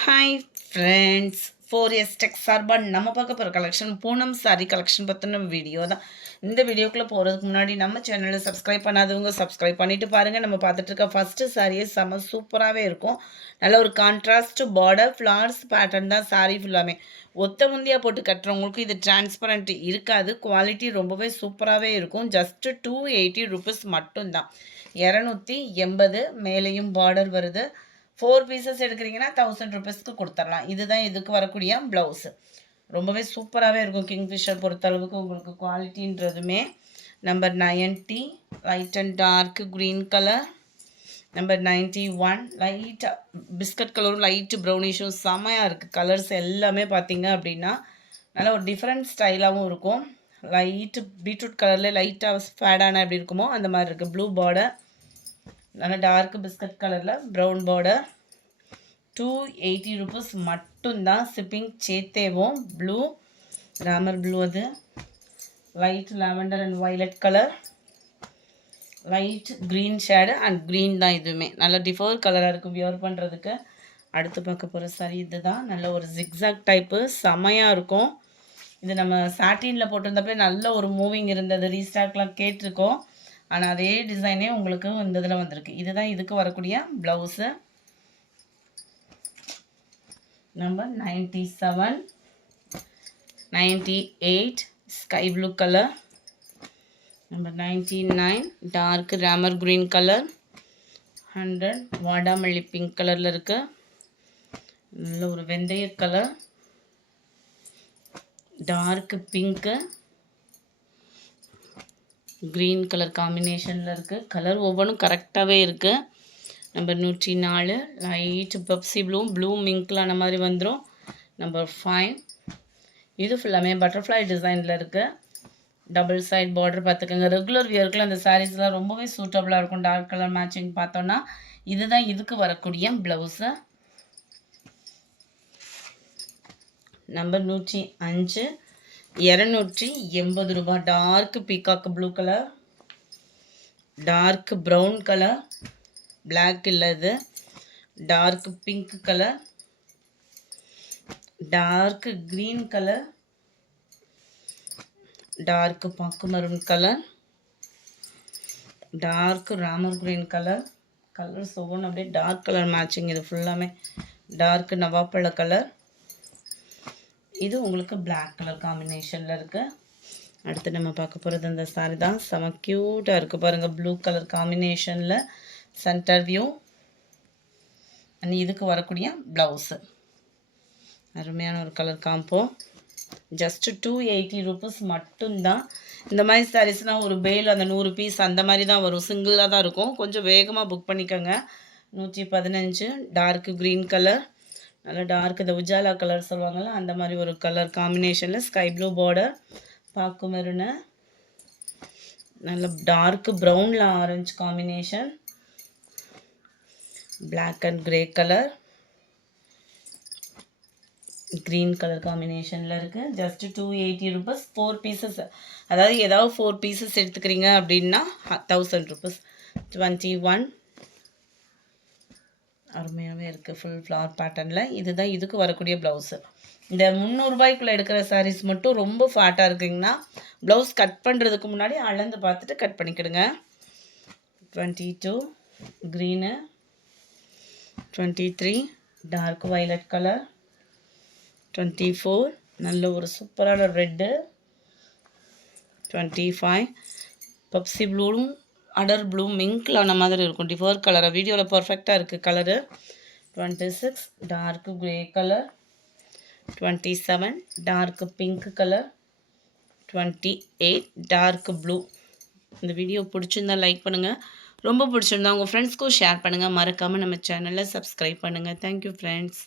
Hi friends, 4S Tech சார்பாக நம்ம பார்க்க போகிற கலெக்ஷன் பூனம் சாரி கலெக்ஷன் பற்றின வீடியோ தான். இந்த வீடியோக்குள்ளே போகிறதுக்கு முன்னாடி நம்ம சேனலை சப்ஸ்கிரைப் பண்ணாதவங்க சப்ஸ்கிரைப் பண்ணிவிட்டு பாருங்கள். நம்ம பார்த்துட்டு இருக்க ஃபஸ்ட்டு சாரியே செம்ம சூப்பராகவே இருக்கும். நல்ல ஒரு கான்ட்ராஸ்ட் பார்டர் ஃப்ளார்ஸ் பேட்டர்ன் தான் சாரீ ஃபுல்லாமே. ஒத்த முந்தியாக போட்டு கட்டுறவங்களுக்கு இது டிரான்ஸ்பரண்ட் இருக்காது. குவாலிட்டி ரொம்பவே சூப்பராகவே இருக்கும். ஜஸ்ட்டு 280 ருபீஸ் மட்டும்தான். 280 மேலேயும் பார்டர் வருது. 4 பீசஸ் எடுக்கிறீங்கன்னா 1000 ருபீஸ்க்கு கொடுத்துடலாம். இதுதான் இதுக்கு வரக்கூடிய ப்ளவுஸு. ரொம்பவே சூப்பராகவே இருக்கும். கிங்ஃபிஷர் பொறுத்தளவுக்கு உங்களுக்கு குவாலிட்டின்றதுமே. Number 90 light and dark green colour. Number 91 லைட்டாக பிஸ்கட் கலரும் லைட்டு ப்ரௌனிஷும் செம்மையாக இருக்குது. கலர்ஸ் எல்லாமே பார்த்தீங்க அப்படின்னா நல்லா ஒரு டிஃப்ரெண்ட் ஸ்டைலாகவும் இருக்கும். லைட்டு பீட்ரூட் கலரில் லைட்டாக ஃபேடான எப்படி இருக்குமோ அந்த மாதிரி இருக்குது. ப்ளூ பார்டர், நல்லா டார்க் பிஸ்கட் கலரில் ப்ரௌன் பார்டர். 280 ருபீஸ் மட்டும்தான். ஷிப்பிங் சேத்தேவும். ப்ளூ ராமர் ப்ளூ, அது light lavender and violet colour, light green shade and green தான். இதுவுமே நல்ல டிஃபர் கலராக இருக்குது வியர் பண்ணுறதுக்கு. அடுத்து பார்க்க போகிற சாரி இது தான். நல்ல ஒரு ஜிக்ஸாக் டைப்பு செமையாக இருக்கும். இது நம்ம சாட்டினில் போட்டிருந்தப்பே நல்ல ஒரு மூவிங் இருந்தது. ரீஸ்டாக்லாம் கேட்டிருக்கோம். ஆனால் அதே டிசைனே உங்களுக்கு இந்த இதில் வந்திருக்கு. இதுதான் இதுக்கு வரக்கூடிய blouse. Number 97 98 sky blue colour. Number 99 dark ராமர் க்ரீன் கலர். 100 வாடாமல்லி பிங்க் கலரில் இருக்குது. நல்ல ஒரு வெந்தய colour, dark pink, green colour காம்பினேஷனில் இருக்குது. கலர் ஒவ்வொன்றும் கரெக்டாகவே இருக்குது. நம்பர் 104 லைட் பெப்சி ப்ளூ மிங்க்லான மாதிரி வந்துடும். நம்பர் 5 இது ஃபுல்லாமே பட்டர்ஃப்ளை டிசைனில் இருக்குது. டபுள் சைட் பார்டர் பார்த்துக்கோங்க. ரெகுலர் வியர்க்கில் அந்த சாரீஸ்லாம் ரொம்பவே சூட்டபுளாக இருக்கும். டார்க் கலர் மேட்சிங் பார்த்தோன்னா இதுதான் இதுக்கு வரக்கூடிய ப்ளவுஸு. நம்பர் 105 280 ரூபா. Dark peacock blue colour, dark brown colour, black இல்லை இது, dark pink colour, dark green colour, dark பாக்கு மரூன் கலர், டார்க் ராமர் க்ரீன் கலர். கலர்ஸ் ஒவ்வொன்றும் அப்படியே டார்க் கலர் மேட்சிங். இது ஃபுல்லாமே டார்க் நவாப்பழ கலர். இது உங்களுக்கு பிளாக் கலர் காம்பினேஷனில் இருக்குது. அடுத்து நம்ம பார்க்க போகிறது அந்த சாரி தான். செம க்யூட்டாக இருக்குது பாருங்கள். ப்ளூ கலர் காம்பினேஷனில் சென்டர் வியூ அண்ட் இதுக்கு வரக்கூடிய ப்ளவுஸு. அருமையான ஒரு கலர் காம்போ. ஜஸ்ட்டு 280 ருபீஸ் மட்டும்தான். இந்த மாதிரி சாரீஸ்னால் ஒரு பேல் அந்த 100 பீஸ் அந்த மாதிரி தான் வரும். சிங்கிளாக தான் இருக்கும். கொஞ்சம் வேகமாக புக் பண்ணிக்கோங்க. 115 டார்க் க்ரீன் கலர், நல்லா டார்க் இந்த உஜாலா கலர் சொல்லுவாங்கள்ல அந்த மாதிரி ஒரு கலர் காம்பினேஷனில் ஸ்கை ப்ளூ பார்டர், பாக்கு மெரூனு, நல்ல டார்க் ப்ரௌனில் orange combination, black and grey colour, green colour காம்பினேஷனில் இருக்குது. Just 280 rupees. 4 பீசஸ், அதாவது ஏதாவது 4 பீசஸ் எடுத்துக்கிறீங்க அப்படின்னா 1000 ருபீஸ். 21 அருமையாகவே இருக்குது. ஃபுல் ஃப்ளவர் பேட்டர்னில். இதுதான் இதுக்கு வரக்கூடிய ப்ளவுஸு. இந்த 300 ரூபாய்க்குள்ளே எடுக்கிற சாரீஸ் மட்டும் ரொம்ப ஃபேட்டாக இருக்குங்கன்னா ப்ளவுஸ் கட் பண்ணுறதுக்கு முன்னாடி அளந்து பார்த்துட்டு கட் பண்ணிக்கிடுங்க. 22 க்ரீனு, 23 டார்க் வயலட் கலர், 24 நல்ல ஒரு சூப்பரான ரெட்டு, 25 பெப்சி ப்ளூவும் அடர் ப்ளூ மிங்க்லான மாதிரி இருக்கும். டிஃபர் கலரை வீடியோவில் பர்ஃபெக்டாக இருக்குது colour. 26 dark grey colour, 27 dark pink colour, 28 dark blue. இந்த வீடியோ பிடிச்சிருந்தால் லைக் பண்ணுங்கள். ரொம்ப பிடிச்சிருந்தா உங்கள் ஃப்ரெண்ட்ஸ்க்கும் ஷேர் பண்ணுங்கள். மறக்காமல் நம்ம சேனலை சப்ஸ்கிரைப் பண்ணுங்கள். Thank you friends.